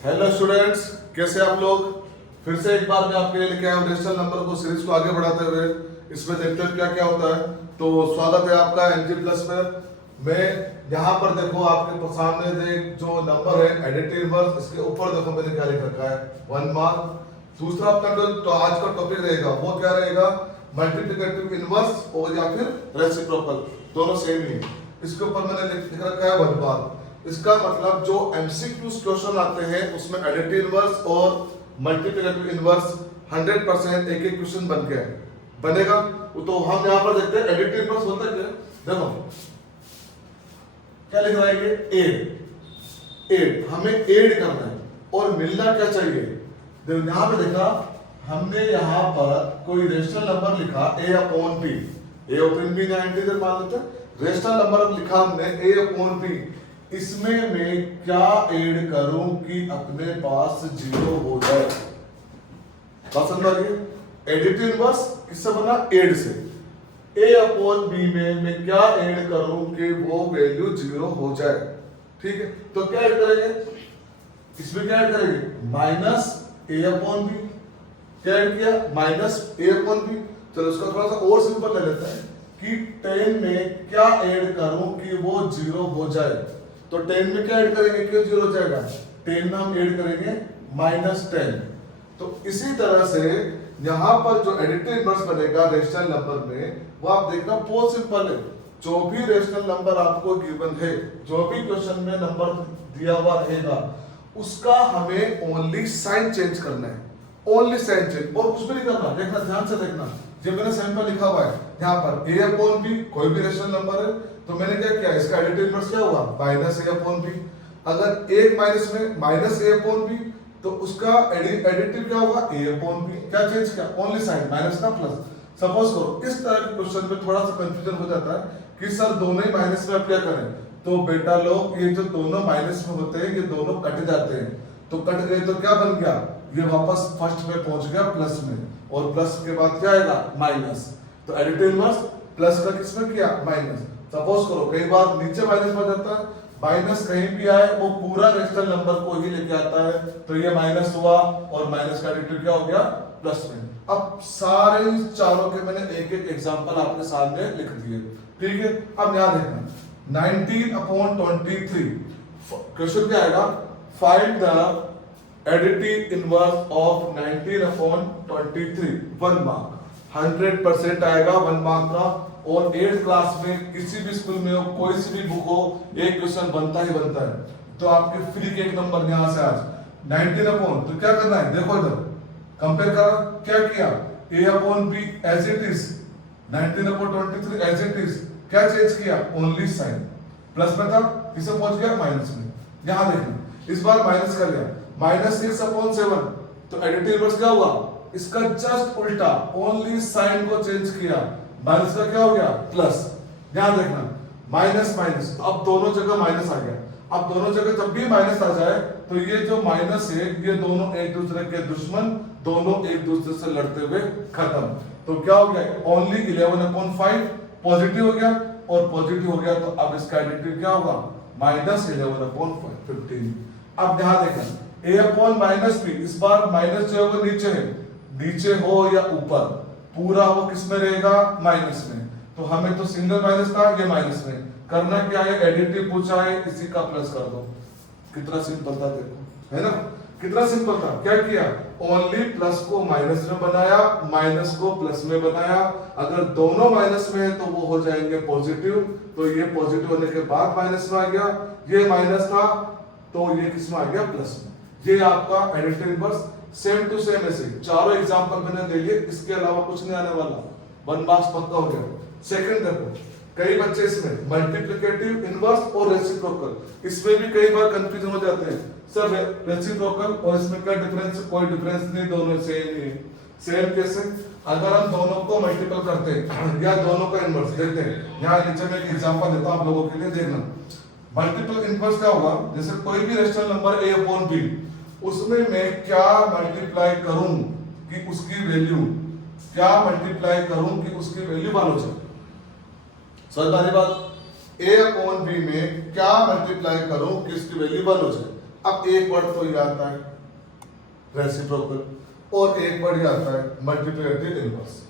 Hello students, कैसे आप लोग। फिर से एक बार मैं आपके लिए लेके आया हूं रेशनल नंबर को सीरीज को आगे बढ़ाते हुए। इसमें देखते हैं क्या क्या होता है। तो स्वागत है आपका एनजी प्लस में। मैं यहाँ पर देखो आपके सामने देख जो नंबर है एडिटिव इनवर्स, इसके ऊपर देखो मैंने क्या लिख रखा है 1 मार्क। दूसरा अपना तो आज का टॉपिक रहेगा वो क्या रहेगा, मल्टीप्लिकेटिव इनवर्स और या फिर रेसिप्रोकल, दोनों सेम ही है। इसके ऊपर मैंने लिख रखा है 1 मार्क। इसका मतलब जो एमसीक्यू क्वेश्चन आते हैं उसमें एडिटिव इनवर्स और मल्टीप्लिकेटिव इनवर्स 100% एक एक क्वेश्चन बन के बनेगा। तो हम यहाँ पर देखते हैं एडिटिव इनवर्स होता है क्या। देखो क्या लिख रहा है ये एड हमें एड करना है और मिलना क्या चाहिए। देखो यहाँ पे देखा हमने यहाँ पर कोई रेशनल नंबर लिखा a upon p, a upon b ना इंटीजर मान लेते हैं। रेशनल नंबर लिखा हमने a अपॉन p, इसमें मैं क्या ऐड करूं कि अपने पास 0 हो जाए। बात समझ आ रही है। एडिटिव इनवर्स किससे बना, ऐड से। a अपॉन b में मैं क्या ऐड करूं कि वो वैल्यू 0 हो जाए। ठीक है, तो क्या ऐड करेंगे, इसमें क्या ऐड करेंगे माइनस a अपॉन b। क्या ऐड किया, माइनस a अपॉन b। चलो इसका थोड़ा सा और सिंपल ले लेते हैं कि 10 में क्या ऐड करूं कि वो 0 हो जाए। तो 10 में क्या ऐड करेंगे क्यों 0 हो जाएगा, 10 में हम ऐड करेंगे -10। तो इसी तरह से यहां पर जो एडिटिव इनवर्स बनेगा रेशनल नंबर में, वो आप देखना बहुत सिंपल है। जो भी रेशनल नंबर आपको गिवन है, जो भी क्वेश्चन में नंबर दिया हुआ रहेगा, उसका हमें ओनली साइन चेंज करना है, ओनली साइन चेंज, और कुछ भी नहीं करना। देखना ध्यान से देखना, जब मैंने सैंपल लिखा हुआ है यहाँ पर a अपॉन b, कोई भी रेशनल नंबर है तो मैंने क्या किया, इसका एडिटिव इनवर्स क्या हुआ -a अपॉन b। अगर एक माइनस में -a अपॉन b तो उसका एडिटिव क्या होगा a अपॉन b। क्या चेंज किया, ओनली साइन, माइनस का प्लस। सपोज करो इस तरह के क्वेश्चन में थोड़ा सा कंफ्यूजन हो जाता है कि सर दोनों ही माइनस में अब क्या करें। तो बेटा लोग ये जो दोनों माइनस में होते हैं ये दोनों कट जाते हैं। तो कट गए तो क्या बन गया, ये वापस फर्स्ट में पहुंच गया प्लस में, और प्लस के बाद क्या आएगा माइनस। तो एडिटिव इनवर्स प्लस का किसमें किया, माइनस। सपोज करो कई बार नीचे माइनस बन जाता है, माइनस कहीं भी आए वो पूरा रेशनल नंबर को ही लेके आता है। तो ये माइनस हुआ और माइनस का एडिटिव क्या हो गया, प्लस में। अब सारे चारों के मैंने एक एक एग्जांपल आपके सामने लिख दिए। ठीक है, अब यहां देखना 19 अपॉन 23 क्वेश्चन क्या आएगा, find the additive inverse of 19 upon 23, 1 mark. 100% आएगा 1 मार्क का। और 8th क्लास में किसी भी स्कूल में हो, कोई सी भी बुक हो, एक क्वेश्चन बनता ही बनता है। तो आपके फ्री के एक नंबर यहां से आज 19 अपॉन, तो क्या करना है, देखो इधर कंपेयर करा, क्या किया a upon b as it is, 19 upon 23 as it is. क्या चेंज किया, ओनली साइन। प्लस में था, किसे पहुंच गया माइनस में। यहां देखना इस बार माइनस कर लिया, -6 अपॉन 7। तो एडिटिव इनवर्स क्या हुआ, इसका जस्ट उल्टा, ओनली साइन को चेंज किया, माइनस का क्या हो गया प्लस। ध्यान देखना माइनस माइनस, अब दोनों जगह माइनस आ गया। अब दोनों जगह जब भी माइनस आ जाए तो ये जो माइनस है ये दोनों एक दूसरे के दुश्मन, दोनों एक दूसरे से लड़ते हुए खत्म। तो क्या हो गया, ओनली 11 अपॉन 5 पॉजिटिव हो गया, और पॉजिटिव हो गया तो अब इसका एडिटिव क्या होगा, -11 अपॉन 15। अब ध्यान देखना a अपॉन -b, इस बार माइनस जो है वो नीचे है, नीचे हो या ऊपर, पूरा वो किस में रहेगा, माइनस में। तो हमें तो सिंगल माइनस था, ये माइनस में। करना क्या है, एडिटिव पूछा है, इसी का प्लस कर दो। कितना सिंपल था देखो, है ना, कितना सिंपल था। क्या किया, ओनली प्लस को माइनस में बनाया, माइनस को प्लस में बनाया। अगर दोनों माइनस में है तो वो हो जाएंगे पॉजिटिव, तो ये पॉजिटिव होने के बाद माइनस में आ गया, ये माइनस था तो ये किस में आ गया, प्लस में। ये आपका additive inverse same to same ऐसे चारों एग्जांपल मैंने दे लिए, इसके अलावा कुछ नहीं आने वाला। 1 मार्क्स पक्का हो गया। सेकंड देखो, कई बच्चे इसमें मल्टीप्लिकेटिव इनवर्स और रेसिप्रोकल, इसमें भी कई बार कंफ्यूजन हो जाते हैं। सर रेसिप्रोकल और इसमें क्या डिफरेंस है, कोई डिफरेंस नहीं, दोनों सेम ही है। सेम कैसे, अगर हम दोनों को मल्टीपल करते हैं या दोनों का इनवर्स देखते हैं, यहाँ नीचे मैं एक एग्जांपल देता हूं आप लोगों के लिए, देखना। मल्टीपल इनवर्स क्या होगा, जैसे कोई भी rational number a upon b, उसमें मैं क्या मल्टीप्लाई करूं कि उसकी वैल्यू, क्या मल्टीप्लाई करूं कि उसकी वैल्यू 1 हो जाए। समझ आ रही बात, a अपॉन b में क्या मल्टीप्लाई करूं कि इसकी वैल्यू 1 हो जाए। अब एक वर्ड तो ये आता है रेसिप्रोकल, और एक वर्ड ये आता है मल्टीप्लिकेटिव इनवर्स।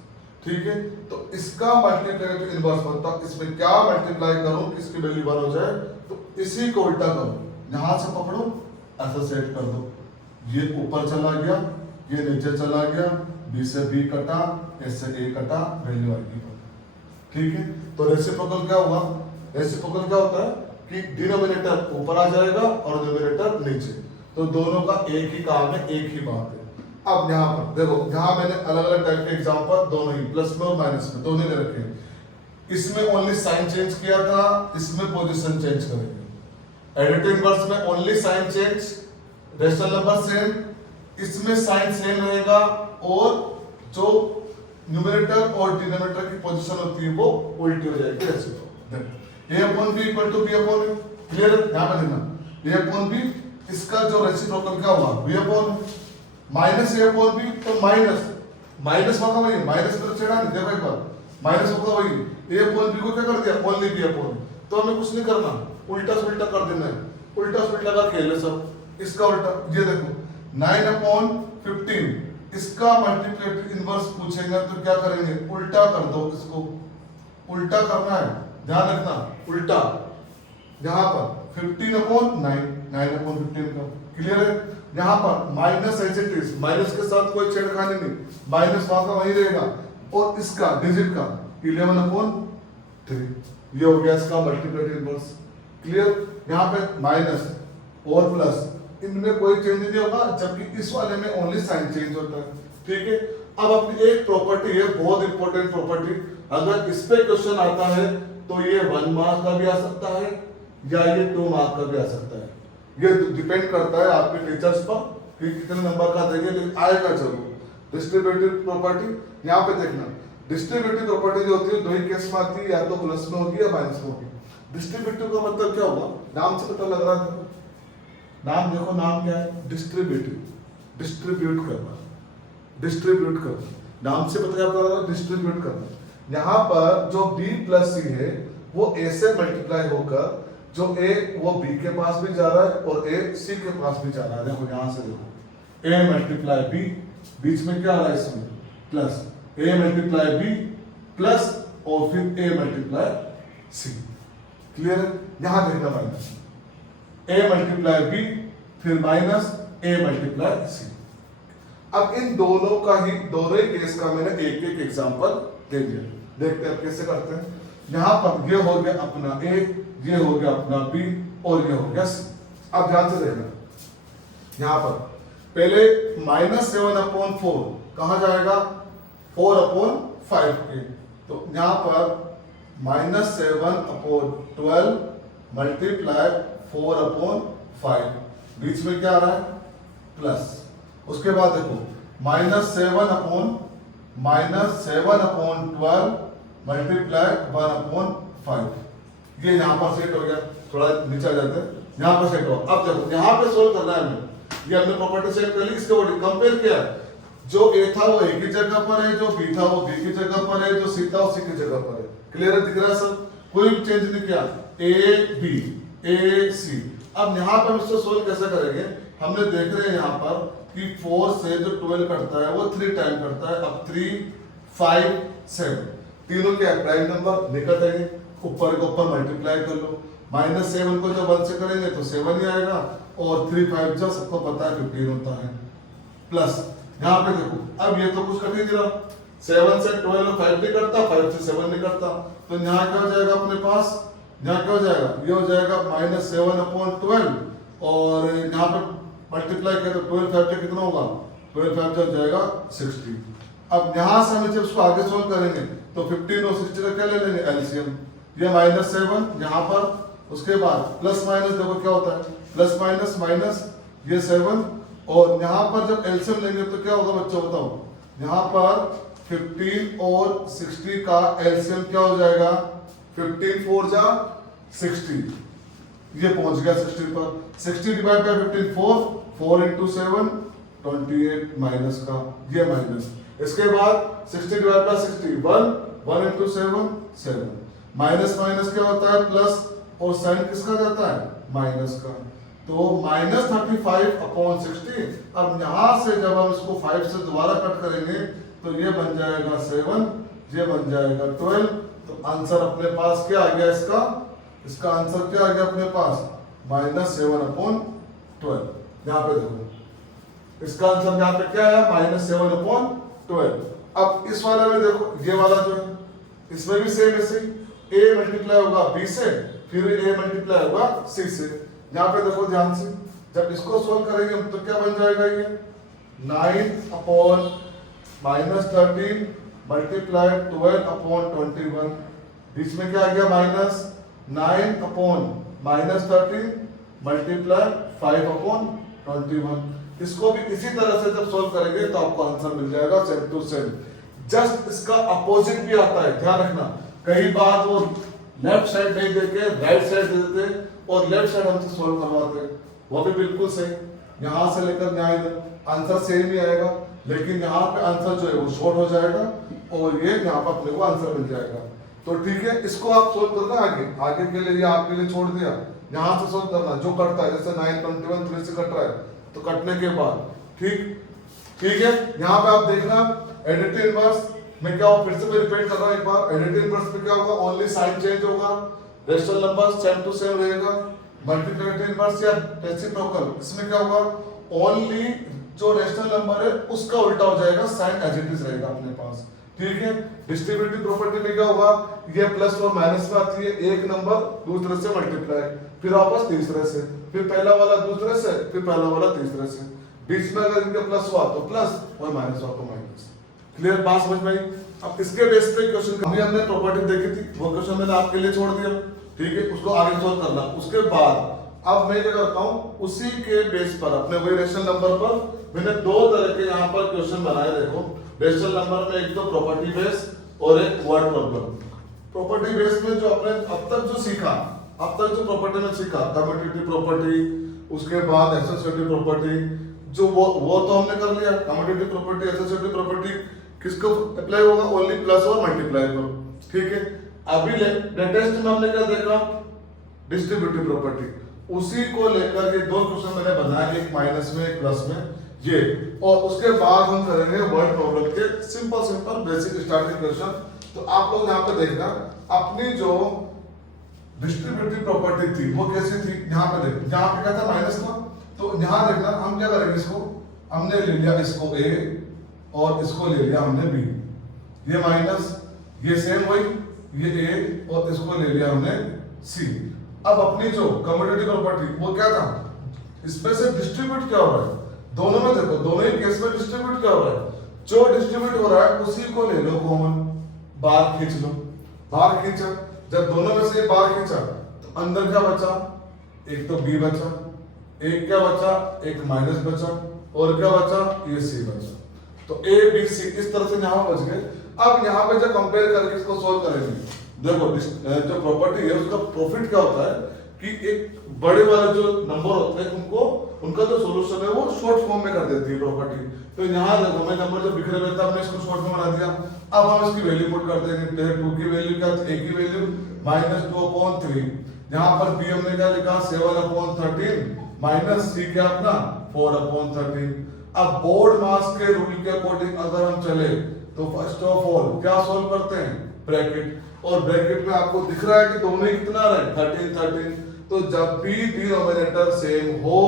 ठीक है, तो इसका मल्टीप्लिकेटिव इनवर्स बनता है, इसमें क्या मल्टीप्लाई करूं कि इसकी वैल्यू 1 हो जाए, तो इसी को उल्टा करो, यहां से पकड़ो ऐसा सेट कर दो, ये ऊपर चला गया, ये नीचे चला गया, बी से बी कटा, एस से ए कटा, वैल्यू आएगी। ठीक है, तो रेसिप्रोकल क्या हुआ, रेसिप्रोकल क्या होता है कि डिनोमिनेटर ऊपर आ जाएगा और न्यूमरेटर नीचे, तो दोनों का एक ही काम है, एक ही बात है। अब यहाँ पर देखो, यहाँ मैंने अलग अलग टाइप के एग्जांपल दोनों ही प्लस में और माइनस में दोनों ले रखे हैं। इसमें ओनली साइन चेंज किया था, इसमें पोजीशन चेंज करेंगे। एडिटिव इनवर्स में only sign change, rational number same, इसमें साइन सेम रहेगा और जो न्यूमरेटर और डिनोमिनेटर की पोजीशन होती है वो उल्टी हो जाएगी। Reciprocal a upon b equal to b upon a, clear है? यहाँ पे देखना a अपॉन b, इसका जो रेसिप्रोकल क्या हुआ b upon minus a upon b, तो माइनस माइनस होगा वही, माइनस पर चढ़ा नहीं, देखो एक बार माइनस होगा वही, a अपॉन b को क्या कर दिया ओनली b अपॉन, तो हमें कुछ नहीं करना, उल्टा से उल्टा कर देना है, उल्टा से उल्टा का खेल है सब। इसका उल्टा ये देखो 9 अपॉन 15, इसका मल्टीप्लिकेटिव इनवर्स पूछेगा तो क्या करेंगे, उल्टा कर दो, इसको उल्टा करना है, ध्यान रखना उल्टा। यहाँ पर 15 अपॉन 9, 9 अपॉन 15 का, क्लियर है? यहाँ पर minus as it is, minus के साथ कोई छेड़खानी नहीं, माइनस वहां का वही रहेगा, और इसका डिजिट का 11 अपॉन 3, ये हो गया इसका मल्टीप्लिकेटिव इनवर्स। क्लियर? यहाँ पे माइनस और प्लस इनमें कोई चेंज नहीं होगा, जबकि इस वाले में ओनली साइन चेंज होता है। ठीक है, अब अपनी एक प्रॉपर्टी है, बहुत इंपॉर्टेंट प्रॉपर्टी, अगर इस पे क्वेश्चन आता है तो ये 1 मार्क का भी आ सकता है या ये 2 मार्क का भी आ सकता है, ये डिपेंड करता है आपके टीचर्स पर कि कितने नंबर का देंगे, लेकिन आएगा जरूर। डिस्ट्रीब्यूटिव प्रॉपर्टी यहाँ पे देखना, डिस्ट्रीब्यूटिव प्रॉपर्टी जो होती है दो ही केस में आती है, या तो प्लस में होगी या माइनस में होगी। डिस्ट्रीब्यूटिव का मतलब क्या होगा, नाम से पता लग रहा है, नाम देखो, नाम क्या है, डिस्ट्रीब्यूटिव, डिस्ट्रीब्यूट करना, डिस्ट्रीब्यूट करना, नाम से पता चलता है डिस्ट्रीब्यूट करना। यहाँ पर जो b प्लस सी है वो a से मल्टीप्लाई होकर जो a वो b के पास भी जा रहा है और a c के पास भी जा रहा है। देखो यहाँ से देखो, a मल्टीप्लाई b, बीच में क्या आ रहा है इसमें plus, a multiply b plus और फिर a मल्टीप्लाई c, क्लियर है? यहाँ देखना माइनस, a मल्टीप्लाई b फिर माइनस a मल्टीप्लाई c। अब इन दोनों का ही, दोनों ही केस का मैंने एक एक एग्जांपल दे दिया, देखते हैं कैसे करते हैं। यहाँ पर ये हो गया अपना a, ये हो गया अपना b और ये हो गया c। अब ध्यान से देखना, यहाँ पर पहले -7 अपॉन 4 कहाँ जाएगा, 4 अपॉन 5 के, तो यहाँ पर -7 अपॉन 12 मल्टीप्लाई 4 अपॉन 5, बीच में क्या आ रहा है प्लस। उसके बाद देखो -7 अपॉन 12 मल्टीप्लाई 1 अपॉन 5, ये यहाँ पर सेट हो गया, थोड़ा नीचे आ जाते हैं, यहाँ पर सेट हो। अब देखो यहाँ पे सोल्व करना है हमें, ये हमने प्रॉपर्टी सेट कर ली, इसके बॉडी कंपेयर किया, जो a था वो a की जगह पर है, जो b था वो b की जगह पर है, जो c था वो c की जगह पर है। क्लियर दिख रहा है सब, कोई भी चेंज नहीं किया, a b a c। अब यहाँ पर हम इसको सोल्व कैसे करेंगे, हमने देख रहे हैं यहाँ पर कि 4 से जो 12 कटता है वो 3 टाइम करता है। अब 3 5 7 तीनों के प्राइम नंबर निकल आएंगे, ऊपर के ऊपर मल्टीप्लाई कर लो, -7 को जब 1 से करेंगे तो 7 ही आएगा, और 3 5 जो सबको पता है 15 होता है, प्लस यहाँ पे देखो अब ये तो कुछ कट नहीं रहा, 7 से 12 5 नहीं करता, 5 से 7 नहीं करता, तो यहाँ क्या हो जाएगा अपने पास, यहाँ क्या हो जाएगा, ये हो जाएगा -7 अपॉन 12, और यहाँ पे मल्टीप्लाई किया तो 12 5 से कितना होगा, 12 5 हो जाएगा 60। अब यहाँ से हम जब उसको आगे सोल्व करेंगे तो 15 और 60 का क्या ले लेंगे एलसीएम, ये -7 यहाँ पर, उसके बाद प्लस माइनस देखो क्या होता है, प्लस माइनस माइनस ये 7, और यहाँ पर जब एलसीएम लेंगे तो क्या होगा बच्चों बताओ, यहाँ पर 15 और 60 का एलसीएम क्या हो जाएगा, 15 4 जा 60, ये पहुंच गया 60 पर, 60 डिवाइड बाय 15 4 इंटू 7 28 माइनस का, ये माइनस। इसके बाद 60 divide by 60 1 into 7 7, minus minus क्या होता है प्लस, और साइन किसका जाता है माइनस का, तो -35/16। अब यहां से जब हम इसको 5 से दोबारा कट करेंगे तो ये बन जाएगा 7, ये बन जाएगा 12। तो आंसर अपने पास क्या आ गया इसका आंसर क्या आ गया अपने पास -7/12। यहाँ पे देखो इसका आंसर यहाँ पे क्या है -7/12। अब इस वाले में देखो ये वाला जो है इसमें भी सेम ऐसे a मल्टीप्लाई होगा b से, फिर a मल्टीप्लाई होगा c से। यहाँ पे देखो ध्यान से, जब इसको सोल्व करेंगे तो क्या बन जाएगा ये 9/-13 मल्टीप्लाई 12/21। बीच में क्या आ गया -9/-13 मल्टीप्लाई 5/21। इसको भी इसी तरह से जब सोल्व करेंगे तो आपको आंसर मिल जाएगा सेम टू सेम। जस्ट इसका अपोजिट भी आता है, ध्यान रखना। कई बार वो लेफ्ट साइड नहीं देके राइट साइड दे देते और लेफ्ट साइड हमसे सोल्व करवाते, वो भी बिल्कुल सही। यहां से लेकर यहाँ इधर आंसर सेम ही आएगा, लेकिन यहाँ पे आंसर जो है वो शॉर्ट हो जाएगा और ये यहाँ पर अपने को आंसर मिल जाएगा। तो ठीक है, इसको आप सोल्व करना आगे के लिए आपके लिए छोड़ दिया। यहाँ से सोल्व करना जो कटता है, जैसे 9/21 3 से कट रहा है तो कटने के बाद ठीक है। यहाँ पे आप देखना एडिटिव इनवर्स में क्या हो, फिर से मैं रिपीट कर रहा हूँ एक बार। एडिटिव इनवर्स में क्या होगा, ओनली साइन चेंज होगा, rational number same to same रहेगा। मल्टीप्लिकेटिव इनवर्स या रेसिप्रोकल, इसमें क्या होगा, ओनली जो रेशनल नंबर है उसका उल्टा हो जाएगा, साइन एज इट इज रहेगा अपने पास। ठीक है। डिस्ट्रीब्यूटिव प्रॉपर्टी में क्या होगा, ये प्लस और माइनस में आती है, एक नंबर दूसरे से मल्टीप्लाई, फिर वापस तीसरे से, फिर पहला वाला दूसरे से, फिर पहला वाला तीसरे से। बीच में अगर इनका प्लस हुआ तो प्लस और माइनस हुआ तो माइनस। क्लियर, बात समझ में आई। अब इसके बेस पे क्वेश्चन हमने प्रॉपर्टी देखी थी, वो क्वेश्चन मैंने आपके लिए छोड़ दिया। ठीक है, उसको आगे सोल्व करना। उसके बाद अब मैं क्या करता हूँ, उसी के बेस पर अपने वही रेशनल नंबर पर मैंने दो तरह के यहाँ पर क्वेश्चन बनाए। देखो रेशनल नंबर में एक तो प्रॉपर्टी बेस और एक वर्ड प्रॉब्लम। प्रॉपर्टी बेस में जो अपने अब तक जो सीखा, अब तक जो प्रॉपर्टी में सीखा, कम्यूटेटिव प्रॉपर्टी, उसके बाद एसोसिएटिव प्रॉपर्टी, जो वो तो हमने कर लिया। कम्यूटेटिव प्रॉपर्टी, एसोसिएटिव प्रॉपर्टी किसको अप्लाई होगा, ओनली प्लस और मल्टीप्लाई पर। ठीक है। अभी लेटेस्ट में हमने क्या देखा, डिस्ट्रीब्यूटिव प्रॉपर्टी। उसी को लेकर ये दो क्वेश्चन मैंने बनाए, एक माइनस में एक प्लस में ये, और उसके बाद हम करेंगे वर्ड प्रॉब्लम के सिंपल बेसिक स्टार्टिंग क्वेश्चन। तो आप लोग यहाँ पे देखना अपनी जो डिस्ट्रीब्यूटिव प्रॉपर्टी थी वो कैसी थी। यहाँ पे देखो, यहाँ पे क्या था, माइनस था। तो यहाँ देखना हम क्या करेंगे, इसको हमने ले लिया इसको ए और इसको ले लिया हमने बी, ये माइनस, ये सेम वही, ये ए और इसको ले लिया हमने सी। अब अपनी जो कम्यूटेटिव प्रॉपर्टी वो क्या था, इसमें से डिस्ट्रीब्यूट क्या हो रहा है, दोनों में देखो, दोनों ही केस में डिस्ट्रीब्यूट क्या हो रहा है, जो डिस्ट्रीब्यूट हो रहा है उसी को ले लो कॉमन, बाहर खींच लो। बाहर खींचा, जब दोनों में से बाहर खींचा तो अंदर क्या बचा, एक तो बी बचा, एक क्या बचा, एक माइनस बचा, और क्या बचा, ये सी बचा। तो ए बी सी इस तरह से यहाँ बच गए। अब यहाँ पे जब कंपेयर करके इसको सोल्व करेंगे, देखो जो प्रॉपर्टी है उसका प्रॉफिट क्या होता है कि एक बड़े वाले जो नंबर होते हैं उनको, उनका जो सॉल्यूशन है वो शॉर्ट फॉर्म में कर देती है प्रॉपर्टी। तो यहाँ देखो मैं नंबर जो बिखरे हुए थे हमने इसको शॉर्ट में बना दिया। अब हम इसकी वैल्यू पुट कर देंगे। पहले 2 की वैल्यू क्या थी, a की वैल्यू -2/3। यहाँ पर b हमने क्या लिखा, 7/13 माइनस c क्या अपना 4/13। अब बोर्ड मास के रूल के अकॉर्डिंग अगर हम चले तो फर्स्ट ऑफ ऑल क्या सोल्व करते हैं, ब्रैकेट, और ब्रैकेट में आपको दिख रहा है कि दोनों ही कितना रहे 13। तो जब भी डिनोमिनेटर सेम हो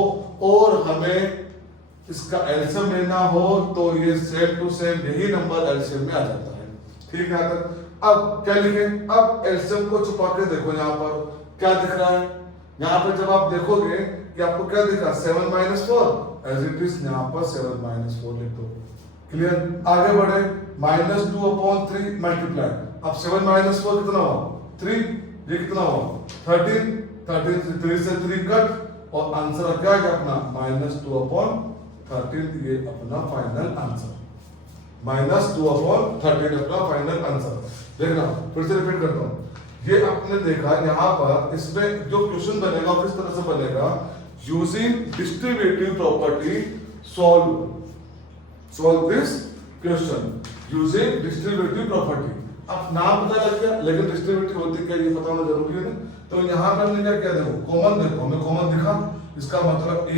और हमें इसका एलसीएम लेना हो तो ये सेम टू सेम यही नंबर एलसीएम में आ जाता है। ठीक है। अब क्या लिखें, अब एलसीएम को छुपा के देखो, यहाँ पर क्या दिख रहा है, यहाँ पे जब आप देखोगे कि आपको क्या दिखा, 7 - 4 एज इट इज, यहाँ पर 7 - 4 लिख दो। क्लियर, आगे बढ़े, -2/3 मल्टीप्लाई। अब 7 - 4 कितना हुआ, 3, ये कितना हुआ 13 से 3 से 3 कट, और आंसर क्या है अपना -2/13। ये अपना फाइनल आंसर, -2/13 अपना फाइनल आंसर। देखना फिर से रिपीट करता हूँ, ये आपने देखा यहाँ पर इसमें जो क्वेश्चन बनेगा किस तरह से बनेगा, using distributive property solve this question using distributive property. अब नाम पता लग गया, लेकिन डिस्ट्रीब्यूटिव होती क्या ये पता होना जरूरी है ना। तो यहाँ पर हमने क्या किया, देखो कॉमन, देखो हमें कॉमन दिखा, इसका मतलब a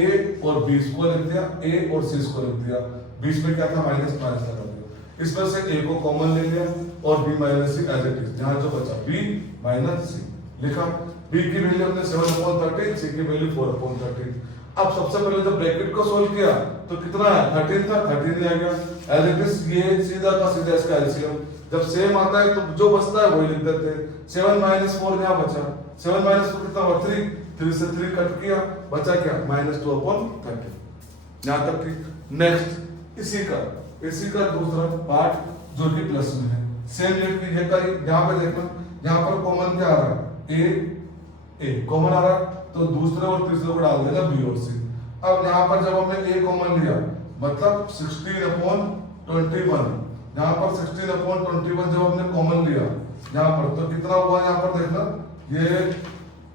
और b को लिख दिया, a और c को लिख दिया, बीच में क्या था माइनस माइनस लगा दिया। इसमें से a को कॉमन ले लिया और b minus c as it is, जहां जो बचा b माइनस सी लिखा। b की वैल्यू हमने 7/13, c की वैल्यू 4/13। अब सबसे पहले जब ब्रैकेट को सोल्व किया तो कितना है 13 था, 13 ही आ गया एज इट इज। ये सीधा का सीधा इसका एलसीएम जब सेम आता है तो जो बचता है वही लिख देते हैं। 7 - 4 यहाँ बचा, 7 - 4 कितना हुआ 3, 3 से 3 कट किया, बचा क्या -2/30। यहाँ तक ठीक। नेक्स्ट इसी का दूसरा पार्ट जो कि प्लस में है, सेम रेट की ये करी। यहाँ पे देखना, यहाँ पर कॉमन क्या आ रहा है ए कॉमन आ रहा है तो दूसरे और तीसरे को डाल देगा बी और सी। अब यहाँ पर जब हमने ए कॉमन लिया मतलब 16/21, यहाँ पर 16/21 जब हमने कॉमन लिया यहाँ पर तो कितना हुआ, यहाँ पर देखना ये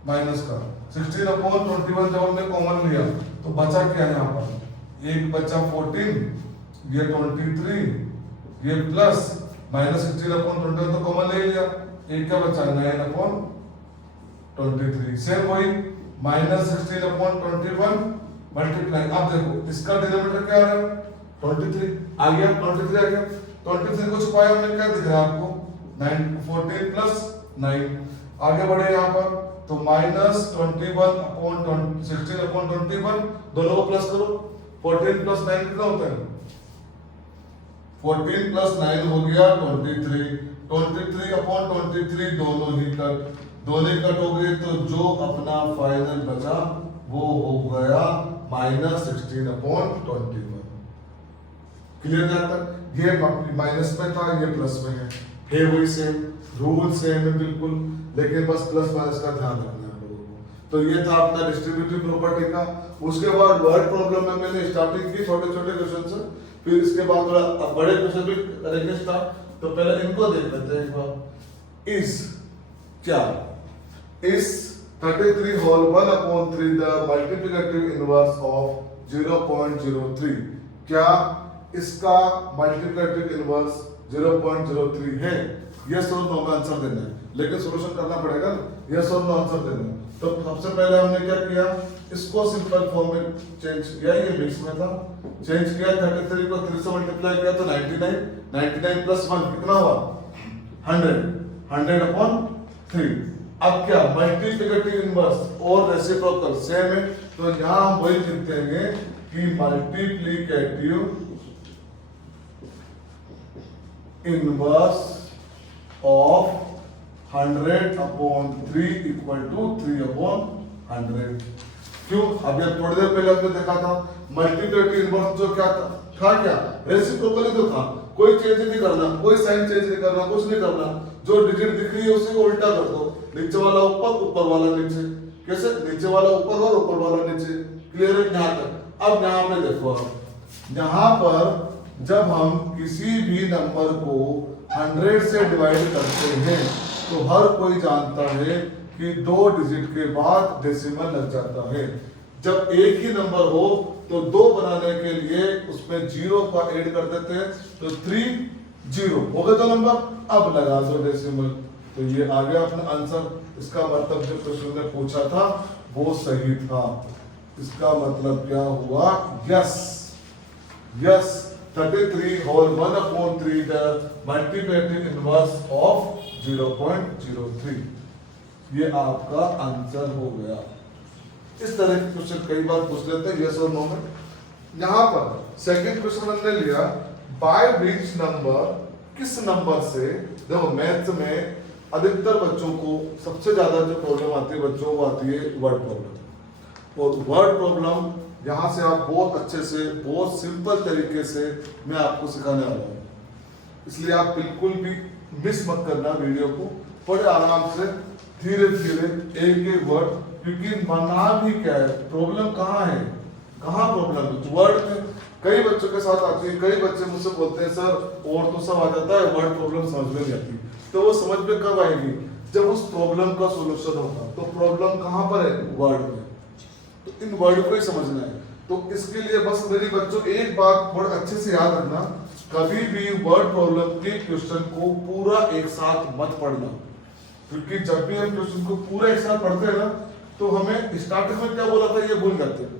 माइनस का 16/21 जब हमने कॉमन लिया तो बचा क्या यहाँ पर, एक बचा 14, ये 23, ये प्लस -16/21 तो कॉमन ले लिया, एक क्या बचा 9/23। सेम वही -16/21 मल्टीप्लाई। अब देखो इसका डिनोमिनेटर क्या आ रहा है 23 आ गया, 23 आ गया। 23 को छुपाया हमने, क्या दिख रहा है आपको 14 + 9। आगे बढ़े यहाँ पर तो -21/16/21 दोनों को प्लस करो, 14 + 9 कितना होता है 14 + 9 हो गया 23। 23/23 दोनों ही कट हो गए तो जो अपना फाइनल बचा वो हो गया -16/21। क्लियर जहां तक, ये माइनस में था ये प्लस में है वही सेम रूल सेम है बिल्कुल, लेकिन बस प्लस माइनस का ध्यान रखना है लोगों को। तो ये था अपना डिस्ट्रीब्यूटिव प्रॉपर्टी का। उसके बाद वर्ड प्रॉब्लम में मैंने स्टार्टिंग की छोटे छोटे क्वेश्चन से, फिर इसके बाद थोड़ा बड़े क्वेश्चन भी करेंगे स्टार्ट। तो पहले इनको देख लेते हैं एक बार। इस क्या इस 33 whole 1/3 the multiplicative inverse of 0.03, क्या इसका मल्टीप्लिकेटिव इनवर्स 0.03 है? यस और नो का आंसर देना है, लेकिन सॉल्यूशन करना पड़ेगा ना, यस और नो आंसर देना है। तो सबसे पहले हमने क्या किया, इसको सिंपल फॉर्म में चेंज किया, ये मिक्स में था, चेंज किया 33 को 3 से मल्टीप्लाई किया तो 99 + 1 कितना हुआ 100/3। अब क्या मल्टीप्लिकेटिव इनवर्स और रेसिप्रोकल सेम है, तो यहां हम वही लिखते हैं कि मल्टीप्लिकेटिव इनवर्स ऑफ 100/3 = 3/100। क्यों? अभी थोड़ी देर पहले हमने देखा था मल्टीप्लिकेटिव इनवर्स जो क्या था क्या रेसिप्रोकल ही तो था, कोई चेंज नहीं करना, कोई साइन चेंज नहीं करना, कुछ नहीं करना, जो डिजिट दिख रही है उसी को उल्टा कर दो, नीचे वाला ऊपर ऊपर वाला नीचे, कैसे नीचे वाला ऊपर और ऊपर वाला नीचे। क्लियर है यहाँ तक? अब यहाँ पे देखो, यहाँ पर जब हम किसी भी नंबर को 100 से डिवाइड करते हैं तो हर कोई जानता है कि 2 डिजिट के बाद डेसिमल लग जाता है। जब एक ही नंबर हो तो 2 बनाने के लिए उसमें 0 का ऐड कर देते हैं, तो 3 0 हो गए 2 नंबर, अब लगा दो डेसिमल, तो ये आ गया अपना आंसर। इसका मतलब जो क्वेश्चन ने पूछा था वो सही था। इसका मतलब क्या हुआ, yes 33 whole 1/3 the multiplicative inverse of 0.03, ये आपका आंसर हो गया। इस तरह के क्वेश्चन कई बार पूछ लेते हैं यस और नो में। यहाँ पर सेकंड क्वेश्चन हमने लिया, बाय विच नंबर, किस नंबर से। देखो मैथ्स में अधिकतर बच्चों को सबसे ज्यादा जो प्रॉब्लम आती है बच्चों को आती है वर्ड प्रॉब्लम, और वर्ड प्रॉब्लम यहाँ से आप बहुत अच्छे से बहुत सिंपल तरीके से मैं आपको सिखाने वाला हूँ, इसलिए आप बिल्कुल भी मिस मत करना वीडियो को, बड़े आराम से धीरे धीरे एक एक वर्ड, क्योंकि मना भी क्या है, प्रॉब्लम कहाँ है, कहाँ प्रॉब्लम है वर्ड में। कई बच्चों के साथ आती है, कई बच्चे मुझसे बोलते हैं सर और तो सब आ जाता है, वर्ड प्रॉब्लम समझ में नहीं आती। तो वो समझ में कब आएगी, जब उस प्रॉब्लम का सॉल्यूशन होगा। तो प्रॉब्लम कहाँ पर है, वर्ड में, तो इन वर्ड को ही समझना है। तो इसके लिए बस मेरी बच्चों एक बात बहुत अच्छे से याद रखना, कभी भी वर्ड प्रॉब्लम के क्वेश्चन को पूरा एक साथ मत पढ़ना, क्योंकि जब भी हम क्वेश्चन को पूरा एक साथ पढ़ते हैं ना तो हमें स्टार्टिंग में क्या बोला था ये भूल जाते हैं।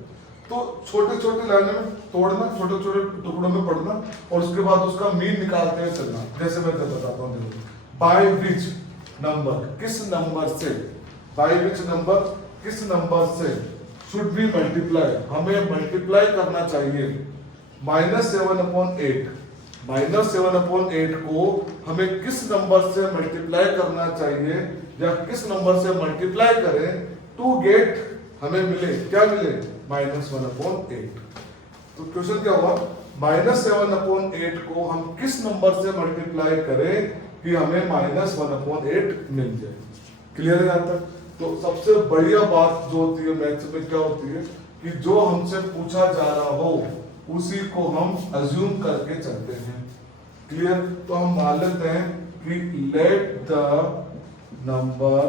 तो छोटे छोटे लाइनों में तोड़ना, छोटे छोटे टुकड़ों में पढ़ना और उसके बाद उसका मीन निकालते हुए चलना। जैसे मैं बताता हूँ, बाय विच नंबर, किस नंबर से, बाय विच नंबर किस नंबर से शुड बी मल्टीप्लाई, हमें मल्टीप्लाई करना चाहिए -7/8। -7/8 को हमें किस नंबर से मल्टीप्लाई करना चाहिए या किस नंबर से मल्टीप्लाई करें टू गेट हमें मिले, क्या मिले, -1/8। तो क्वेश्चन क्या हुआ, -7/8 को हम किस नंबर से मल्टीप्लाई करें कि हमें -1/8 मिल जाए। क्लियर है यहाँ तक? तो सबसे बढ़िया बात जो होती है मैथ्स में क्या होती है कि जो हमसे पूछा जा रहा हो उसी को हम अज्यूम करके चलते हैं। क्लियर? तो हम मान लेते हैं कि let the number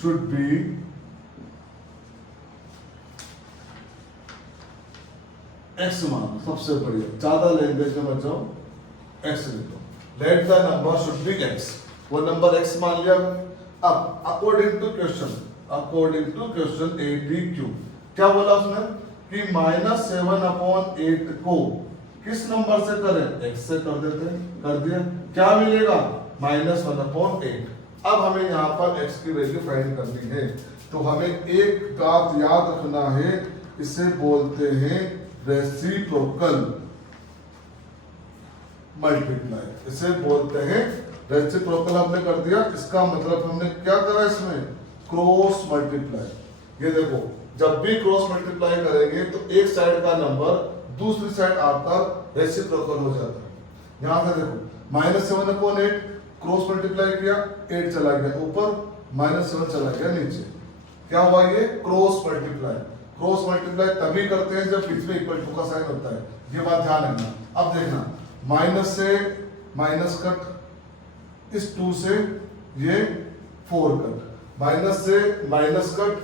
should be x मान, सबसे बढ़िया, ज्यादा लैंग्वेज में बचाओ, एक्स लिखो। Let the number should be x, वो नंबर एक्स मान लिया। अब according to question, according to question ADQ क्या बोला उसने कि -7/8 को किस नंबर से करें, एक्स से कर देते हैं, कर दिया, क्या मिलेगा, -1/8। अब हमें यहाँ पर x की वैल्यू फाइंड करनी है। तो हमें एक बात याद रखना है, इसे बोलते हैं रेसिप्रोकल मल्टीप्लाई, इसे बोलते हैं रेसिप्रोकल। हमने कर दिया, इसका मतलब हमने क्या करा, इसमें क्रॉस मल्टीप्लाई। ये देखो, जब भी क्रॉस मल्टीप्लाई करेंगे तो एक साइड का नंबर दूसरी साइड आपका रेसिप्रोकल हो जाता है। यहां से देखो, -7/8 क्रॉस मल्टीप्लाई किया, 8 चला गया ऊपर, -7 चला गया नीचे, क्या हुआ, ये क्रॉस मल्टीप्लाई। क्रॉस मल्टीप्लाई तभी करते हैं जब बीच में इक्वल टू का साइन होता है, ये बात ध्यान रखना। अब देखना, माइनस से माइनस कट, इस 2 से ये 4 कट, माइनस से माइनस कट,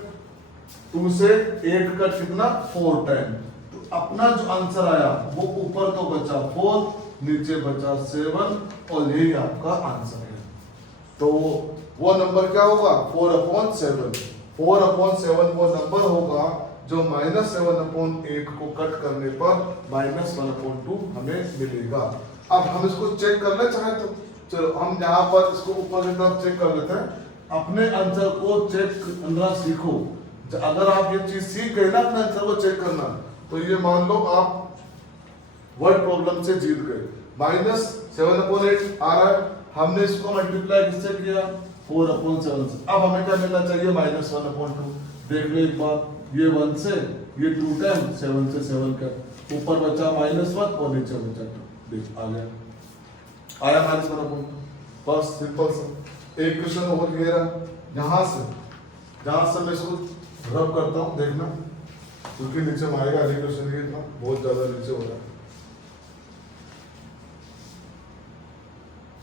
2 से 8 कट, कितना, 4 टाइम। तो अपना जो आंसर आया वो ऊपर तो बचा 4, नीचे बचा 7 और यही आपका आंसर है। तो वो नंबर क्या होगा, 4/7। 4/7 वो नंबर होगा जो -7/8 को कट करने पर -1/2 हमें मिलेगा। अब हम इसको चेक कर ले चाहे तो, चलो हम यहाँ पर इसको ऊपर की तरफ चेक कर लेते हैं। अपने आंसर को चेक करना सीखो। अगर आप ये चीज सीख गए ना अपने आंसर को चेक करना, तो ये मान लो आप वर्ड प्रॉब्लम से जीत गए। -7/8 आ रहा है, हमने इसको मल्टीप्लाई किससे किया, 4/7 से। अब हमें क्या मिलना चाहिए, -1/2। देख लो एक बार, ये 1 से, ये 2 टाइम, 7 से 7 का, ऊपर बचा -1 और नीचे बचा 2। देख आ गया, आया -1/2। बस सिंपल सा एक क्वेश्चन और ये रहा। यहां से जहां से मैं इसको रब करता हूं, देखना, क्योंकि नीचे में आएगा अगले क्वेश्चन के, इतना बहुत ज्यादा नीचे हो रहा है।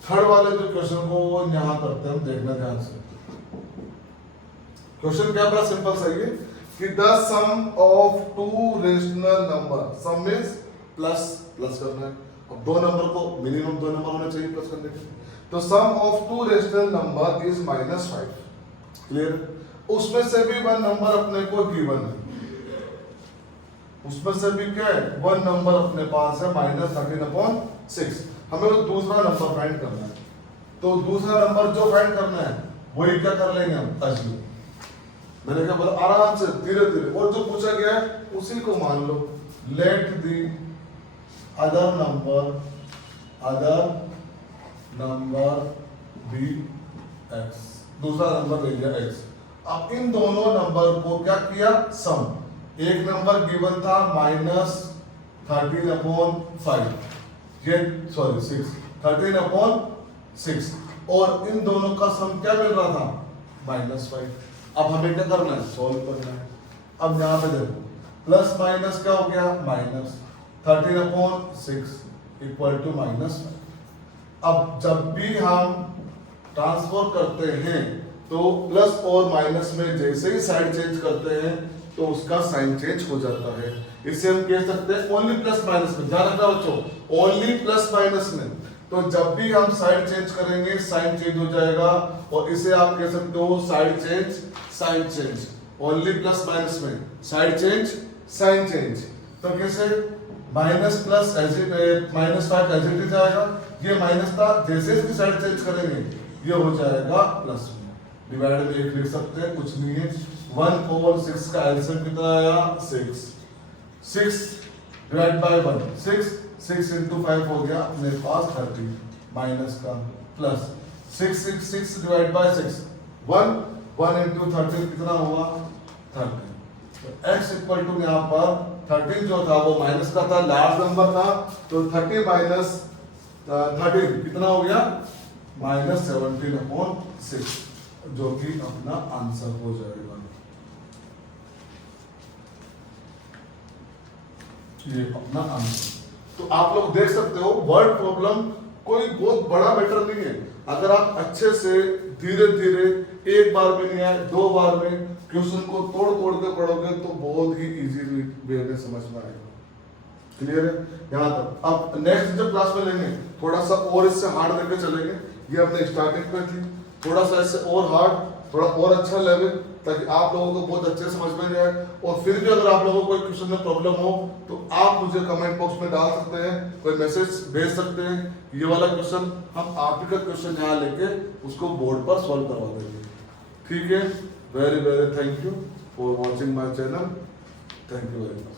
थर्ड वाले जो क्वेश्चन को वो यहां करते हैं, हम देखना ध्यान से। क्वेश्चन क्या, बड़ा सिंपल सा है कि the sum of 2 rational number, sum means plus, plus करना है। अब 2 नंबर को मिनिमम 2 नंबर होने चाहिए प्लस करने के, तो sum of 2 rational number is -5। Clear? उसमें से भी 1 नंबर अपने को गिवन है, उसमें से भी क्या है, 1 नंबर अपने पास है, -13/6। हमें वो दूसरा नंबर फाइंड करना है। तो दूसरा नंबर जो फाइंड करना है वही क्या कर लेंगे हम, अज्यूम। मैंने क्या बोला, आराम से धीरे धीरे, और जो पूछा गया है उसी को मान लो। Let the other number be x, दूसरा नंबर ले लिया एक्स। अब इन दोनों नंबर को क्या किया, सम। एक नंबर गिवन था -13/5, ये सॉरी 6, 13/6, और इन दोनों का सम क्या मिल रहा था, -5। अब हमें क्या करना है, सॉल्व करना है। अब यहां पे देखो, प्लस माइनस क्या हो गया, -13/6 इक्वल टू -5। अब जब भी हम ट्रांसफर करते हैं तो प्लस और माइनस में जैसे ही साइड चेंज करते हैं तो उसका साइन चेंज हो जाता है। इसे हम कह सकते हैं ओनली प्लस माइनस में, ध्यान रखना बच्चों, ओनली प्लस माइनस में। तो तो जब भी हम साइड चेंज करेंगे साइन चेंज हो जाएगा, और इसे आप कह सकते हो side change sign change, only plus minus में साइड चेंज साइन चेंज। तो कैसे minus plus -5 as it is आएगा, ये माइनस था, जैसे इसकी साइड चेंज करेंगे ये हो जाएगा प्लस में। डिवाइड में 1 लिख सकते हैं, कुछ नहीं है। 1/6 का एलसीएम कितना आया 6, 6 डिवाइड बाय 1 6, 6 into 5 हो गया अपने पास 30 माइनस का प्लस 6 डिवाइड बाय 6 1 into 13 कितना हुआ 30। तो x इक्वल टू यहाँ पर 13 जो था वो माइनस का था, लार्ज नंबर था, तो 30 माइनस 13 कितना हो गया -17/6, जो कि अपना आंसर हो जाएगा। ये अपना आंसर। तो आप लोग देख सकते हो वर्ड प्रॉब्लम कोई बहुत बड़ा मैटर नहीं है। अगर आप अच्छे से धीरे धीरे एक बार में नहीं आए 2 बार में क्वेश्चन को तोड़ तोड़ के पढ़ोगे तो बहुत ही इजी वे में समझ में आएगा। क्लियर है यहाँ तक। अब नेक्स्ट जब क्लास में लेंगे थोड़ा सा और इससे हार्ड लेके चलेंगे। ये अपने स्टार्टिंग में थी, थोड़ा सा इससे और हार्ड, थोड़ा और अच्छा लेवल, ताकि आप लोगों को बहुत अच्छे समझ में जाए। और फिर भी अगर आप लोगों को कोई क्वेश्चन में प्रॉब्लम हो तो आप मुझे कमेंट बॉक्स में डाल सकते हैं, कोई मैसेज भेज सकते हैं। ये वाला क्वेश्चन हम आप ही का क्वेश्चन यहाँ लेके उसको बोर्ड पर सॉल्व करवा देंगे। ठीक है, very very thank you for watching my channel. Thank you very much.